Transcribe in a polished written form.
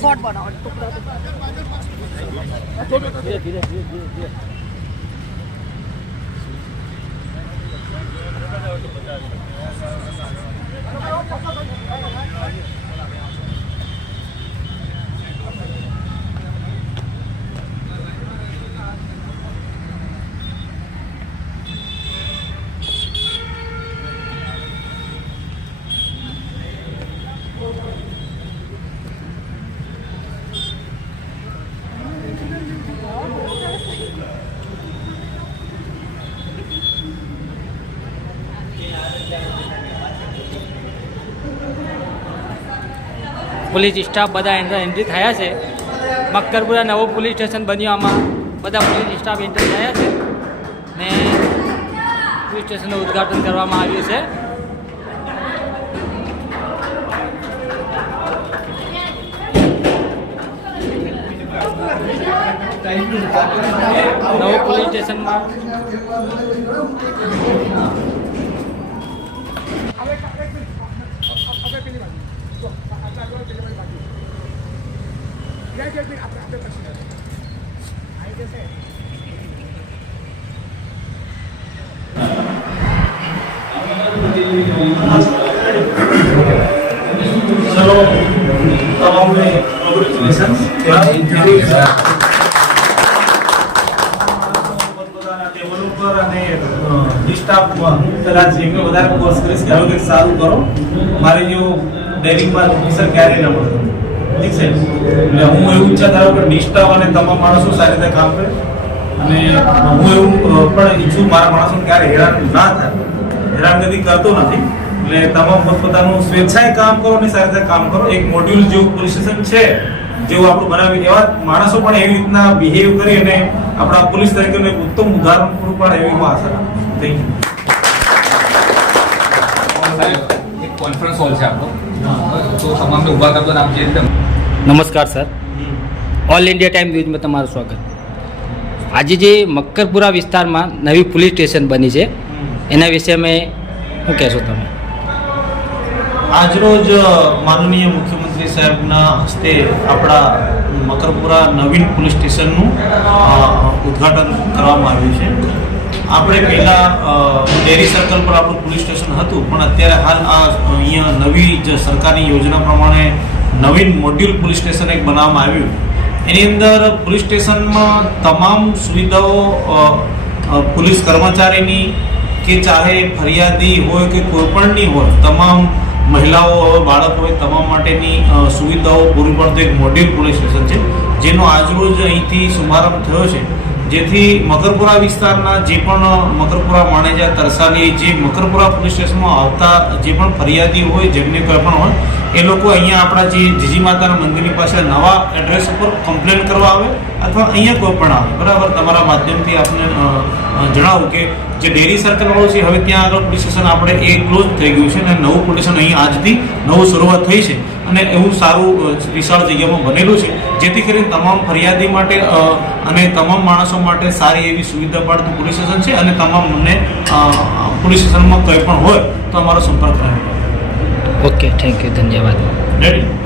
Short बनाओ धीरे धीरे पुलिस स्टाफ बधा एंट्री थया छे। मक्करपुरा नवो पुलिस स्टेशन बन्यो आमां बधा पुलिस स्टाफ एंट्री थया छे ने पुलिस स्टेशनનું ઉદ્ઘાટન કરવામાં આવ્યું છે। नवो पुलिस स्टेशन में चलो तमाम में कांग्रेचुलेशन डेवलपर અને સ્ટાફમાં કદાચ એમને વધારે કોર્સ કરીશ કે હવે સારું કરો મારે જો ડેરિંગમાં ઓફિસર ક્યારે ન મળતો ઠીક છે એટલે હું એવું ઈચ્છા ધારો કે નિષ્ઠાવ અને તમામ માણસો સારી રીતે કામ કરે અને હું એવું પણ ઈચ્છું મારા માણસોને ક્યારે હેરાન ના થાય હેરાનગતિ કરતો નથી એટલે તમામ પોતપોતાનું સ્વેચ્છાએ કામ કરો અને સારી રીતે કામ કરો એક મોડ્યુલ જેવું પોલીસ સ્ટેશન છે જેવું આપણું બનાવી એવા માણસો પણ એવી રીતના બિહેવ કરી અને આપણા પોલીસ તરીકેનું એક ઉત્તમ ઉદાહરણ પૂરું પાડે એવી હું આશા રાખું થેન્ક યુ। એક કોન્ફરન્સ હોલ છે આપણો તો તમામને ઊભા કરતો નામ છે એકદમ नमस्कार sir, all India time news में तमाરું स्वागत। आज जे मक्करपुरा विस्तार में नवी पुलिस स्टेशन बनी है एना विषय में શું કહેશો તમે? આજરોજ માનનીય મુખ્યમંત્રી સાહેબના હસ્તે આપણા મકરપુરા નવીન પોલીસ સ્ટેશનનું ઉદ્ઘાટન કરવામાં આવ્યું છે। આપણે પહેલાં ડેરી સર્કલ પર આપણું પોલીસ સ્ટેશન હતું પણ અત્યારે હાલ આ અહીંયા નવી જે સરકારની યોજના પ્રમાણે નવીન મોડ્યુલ પોલીસ સ્ટેશન એક બનાવવામાં આવ્યું। એની અંદર પોલીસ સ્ટેશનમાં તમામ સુવિધાઓ પોલીસ કર્મચારીની કે ચાહે ફરિયાદી હોય કે કોઈપણની હોય તમામ મહિલાઓ હોય બાળકો હોય તમામ માટેની સુવિધાઓ પૂરી પાડતું એક મોડ્યુલ પોલીસ સ્ટેશન છે જેનો આજરોજ અહીંથી શુભારંભ થયો છે જેથી મકરપુરા વિસ્તારના જે પણ મકરપુરા માણેજા તરસાલી જે મકરપુરા પોલીસ સ્ટેશનમાં આવતા જે પણ ફરિયાદી હોય જેમને કોઈ પણ હોય એ લોકો અહીંયા આપણા જે જીજી માતાના મંદિરની પાસે નવા એડ્રેસ ઉપર કમ્પ્લેન કરવા આવે અથવા અહીંયા કોઈ પણ આવે બરાબર તમારા માધ્યમથી આપને જણાવું કે જે ડેરી સર્કલ વાળું છે હવે ત્યાં આગળ પોલીસ સ્ટેશન આપણે એ ક્લોઝ થઈ ગયું છે અને નવું પોલીસ સ્ટેશન અહીં આજથી નવું શરૂઆત થઈ છે અને એવું સારું વિશાળ જગ્યામાં બનેલું છે જેથી કરીને તમામ ફરિયાદી માટે અને તમામ માણસો માટે સારી એવી સુવિધા પાડતું પોલીસ સ્ટેશન છે અને તમામને પોલીસ સ્ટેશનમાં કંઈ પણ હોય તો અમારો સંપર્ક રહે। ઓકે, થેન્ક યુ, ધન્યવાદ। રેડી।